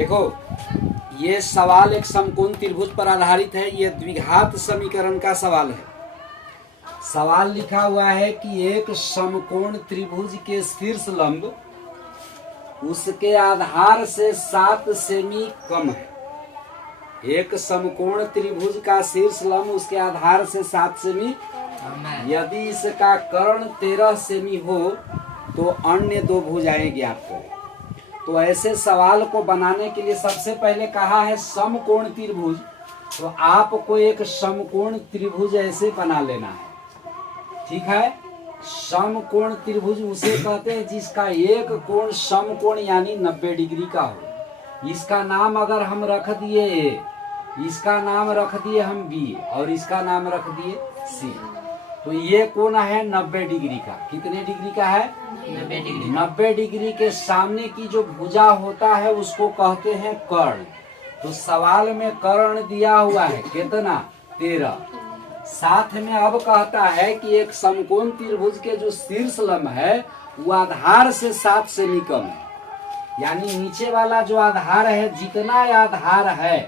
देखो, ये सवाल एक समकोण त्रिभुज पर आधारित है। ये द्विघात समीकरण का सवाल है। सवाल लिखा हुआ है कि एक समकोण त्रिभुज के शीर्ष लंब उसके आधार से 7 सेमी कम है। एक समकोण त्रिभुज का शीर्ष लंब उसके आधार से 7 सेमी, यदि इसका कर्ण 13 सेमी हो तो अन्य दो भुजाएं ज्ञात करें। तो ऐसे सवाल को बनाने के लिए सबसे पहले कहा है समकोण त्रिभुज। तो आपको एक समकोण त्रिभुज ऐसे बना लेना है, ठीक है। समकोण त्रिभुज उसे कहते हैं जिसका एक कोण समकोण यानी 90 डिग्री का हो। इसका नाम अगर हम रख दिए ए, इसका नाम रख दिए हम बी और इसका नाम रख दिए सी, तो ये कोण है 90 डिग्री का। कितने डिग्री का है? 90 डिग्री। 90 डिग्री के सामने की जो भुजा होता है उसको कहते हैं कर्ण। तो सवाल में कर्ण दिया हुआ है कितना? 13। साथ में अब कहता है कि एक समकोण त्रिभुज के जो शीर्ष लंब है वो आधार से 7 सेमी कम है। यानी नीचे वाला जो आधार है, जितना आधार है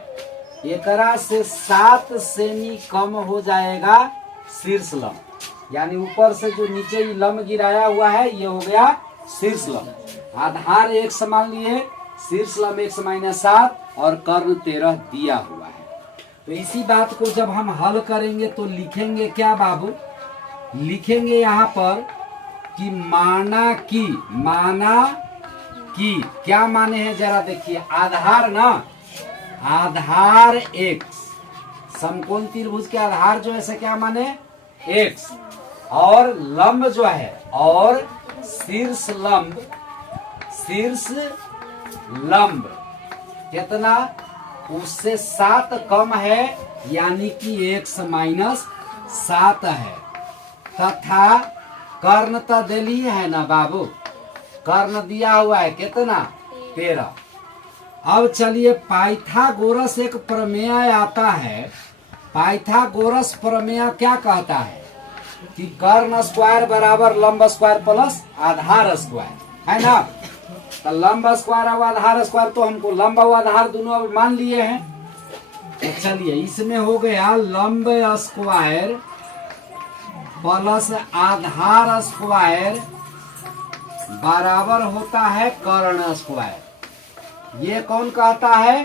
एकरा से 7 सेमी कम हो जाएगा शीर्ष लंब। यानी ऊपर से जो नीचे लंब गिराया हुआ है ये हो गया शीर्ष लंब। आधार 1 समान लिए, शीर्ष लंब 1-7 और कर्ण 13 दिया हुआ है। तो इसी बात को जब हम हल करेंगे तो लिखेंगे क्या बाबू? लिखेंगे यहाँ पर कि माना कि क्या माने हैं जरा देखिए। आधार ना, आधार x, समकोण त्रिभुज के आधार जो है क्या माने? x, और लंब जो है और शीर्ष लंब कितना? उससे 7 कम है, यानी कि x-7 है। तथा कर्ण तो दिली है ना बाबू, कर्ण दिया हुआ है कितना? 13। अब चलिए पाइथागोरस एक प्रमेय आता है। पाइथागोरस प्रमेय क्या कहता है कि कर्ण स्क्वायर बराबर लंब स्क्वायर प्लस आधार स्क्वायर, है ना। तो लंब स्क्वायर और आधार स्क्वायर, तो हमको लंब और आधार दोनों अब मान लिए हैं। तो चलिए इसमें हो गया लंब स्क्वायर प्लस आधार स्क्वायर बराबर होता है कर्ण स्क्वायर। ये कौन कहता है?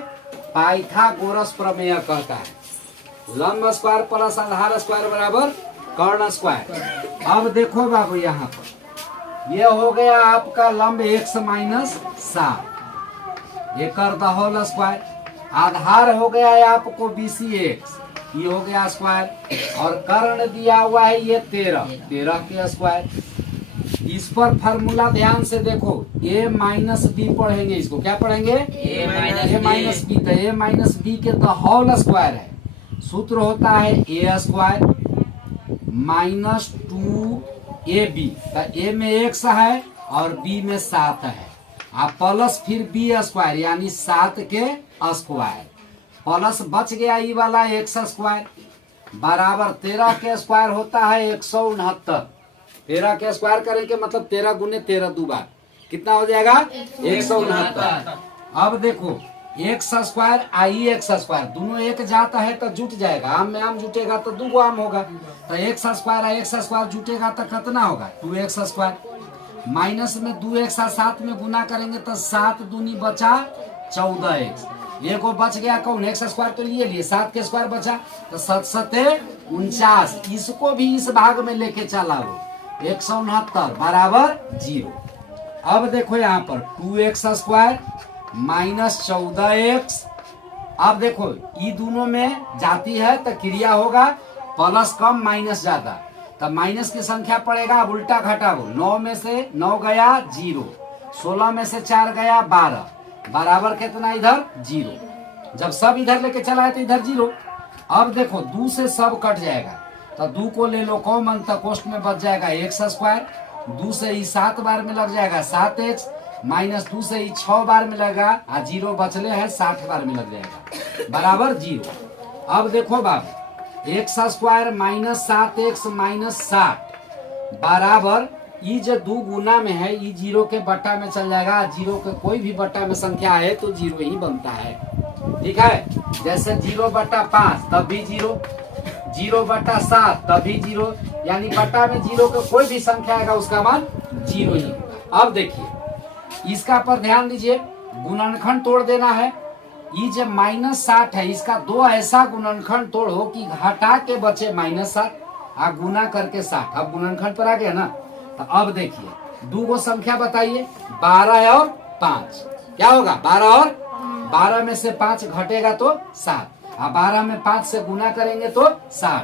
पाइथागोरस प्रमेय कहता है। लंब स्क्वायर प्लस आधार स्क्वायर बराबर कर्ण स्क्वायर। अब देखो बाबू यहाँ पर ये हो गया आपका लंब x-7 एकर द होल स्क्वायर। आधार हो गया है आपको BCX, ये हो गया स्क्वायर, और कर्ण दिया हुआ है ये 13 के स्क्वायर। इस पर फार्मूला ध्यान से देखो, a-b पढ़ेंगे। इसको क्या पढ़ेंगे? a-b। तो a-b के द होल स्क्वायर है। सूत्र होता है a स्क्वायर माइनस 2ab। तो a में x है और b में 7 है, आप प्लस फिर b स्क्वायर यानी 7 के स्क्वायर, प्लस बच गया ई वाला x स्क्वायर बराबर 13 के स्क्वायर होता है 169। 13 के स्क्वायर करेंगे मतलब 13 गुने 13 दो बार कितना हो जाएगा? 169। अब देखो x स्क्वायर आई x स्क्वायर दोनों एक जाता है तो जुट जाएगा। आम में आम जुटेगा तो 2 आम होगा। तो x स्क्वायर जुटेगा तो कितना होगा? 2x square. माइनस में 2x 7 में गुना करेंगे तो 7 दूनी बचा 14x। एगो बच गया कौन? x स्क्वायर तो लिए 7 के स्क्वायर बचा तो 7 49। इसको भी इस भाग में लेके चला 169 बराबर 0। अब देखो यहाँ पर 2x स्क्वायर माइनस 14x। अब देखो ये दोनों में जाती है तो क्रिया होगा प्लस कम माइनस ज्यादा, तो माइनस की संख्या पड़ेगा। अब उल्टा घटाओ, 9 में से 9 गया 0, 16 में से 4 गया 12 बराबर कितना? इधर 0। जब सब इधर लेके चला है तो इधर 0। अब देखो 2 से सब कट जाएगा तो 2 को ले लो कॉमन, तो कोष्ट में बच जाएगा x स्क्वायर। 2 से ही 7 बार में लग जाएगा 7x, माइनस 2 से ही 6 बार में लगा, 0 बचले है 60 बार में लग जाएगा बराबर 0। अब देखो बाबू x square minus 7x minus 60 बराबर ई जो 2 गुना में है, ई 0 के बट्टा में चल जाएगा। 0 के कोई भी बट्टा में संख्या है तो 0 ही बनता है। ठीक है, जैसे 0/5 तब भी 0, 0/7 तब भी 0, यानी बट्टा में 0 का कोई भी संख्या आएगा उसका मान 0 ही होगा। अब देखिए इसका पर ध्यान दीजिए, गुणनखंड तोड़ देना है। ये जो -60 है, इसका 2 ऐसा गुणनखंड तोड़ो कि घटा के बचे -7 और गुना करके 60। अब गुणनखंड पर आ गया ना। तो अब देखिए 2 गो संख्या बताइए, 12 और 5। क्या होगा? 12 और 12 में से 5 घटेगा तो 7, और 12 में 5 से गुना करेंगे तो 60।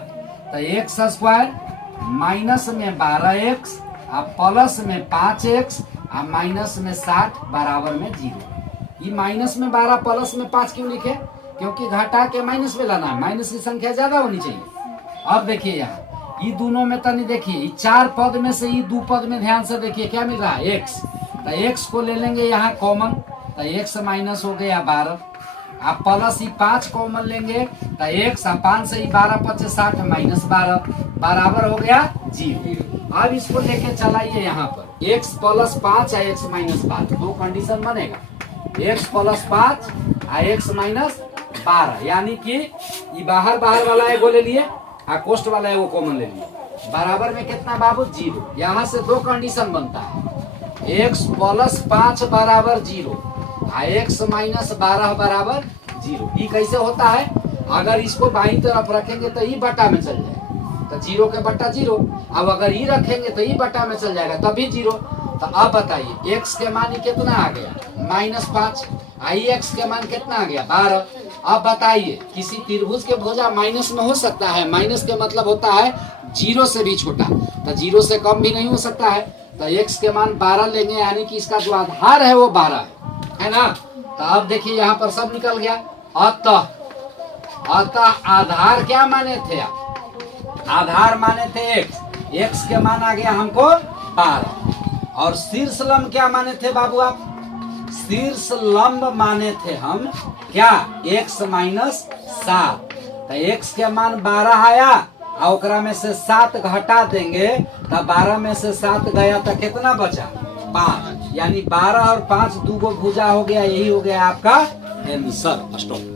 तो x² माइनस में 12x और प्लस में 5x और माइनस में 60 बराबर में 0। ये माइनस में 12 प्लस में 5 क्यों लिखे? क्योंकि घटा के माइनस में लाना है, माइनस की संख्या ज्यादा होनी चाहिए। अब देखिए यहाँ ये दोनों में तनी देखिए, 4 पद में से ये 2 पद में ध्यान से देखिए क्या मिल रहा है? x। तो x को ले लेंगे यहाँ कॉमन, तो x माइनस हो गया 12, आप प्लस ही 5 कॉमन लेंगे तो x, 5 से ही 12 5 60 -12 बराबर हो गया 0। अब इसको लेके चलाइए यहाँ पर, x + 5 और x - 12 दो कंडीशन बनेगा, x + 5 और x - 12, यानी कि ये बाहर वाला एगो ले लिए और कोष्ठ वाला एगो कॉमन ले लिए, बराबर में कितना बाबू? 0। यहाँ से दो कंडीशन बनता है, x + 5 बराबर 0 और x - 12 बराबर 0। ये कैसे होता है? अगर इसको बाईं तरफ रखेंगे तो ये बट्टा में चल जाएगा, तो 0 के बट्टा 0। अब अगर ये रखेंगे तो ये बट्टा में चल जाएगा, तभी 0। तो अब बताइए x के मान कितना आ गया? -5। आई x के मान कितना आ गया? 12। अब बताइए किसी त्रिभुज के भुजा माइनस में हो सकता है? माइनस के मतलब होता है 0 से भी छोटा, तो 0 से कम भी नहीं हो सकता है। तो x के मान 12 लेंगे, यानी कि इसका जो आधार है वो 12 है ना। तो अब देखिए यहाँ पर सब निकल गया। अतः आधार क्या माने थे आप? आधार माने थे x के मान आ गया हमको 12। और शीर्ष लंब क्या माने थे बाबू आप? शीर्ष लंब माने थे हम क्या? x - 7। तो x के मान 12 आया और ओकरा में से 7 घटा देंगे, तो 12 में से 7 गया तो कितना बचा? 5। यानी 12 और 5 2 गो भुजा हो गया, यही हो गया आपका आंसर। स्टॉप।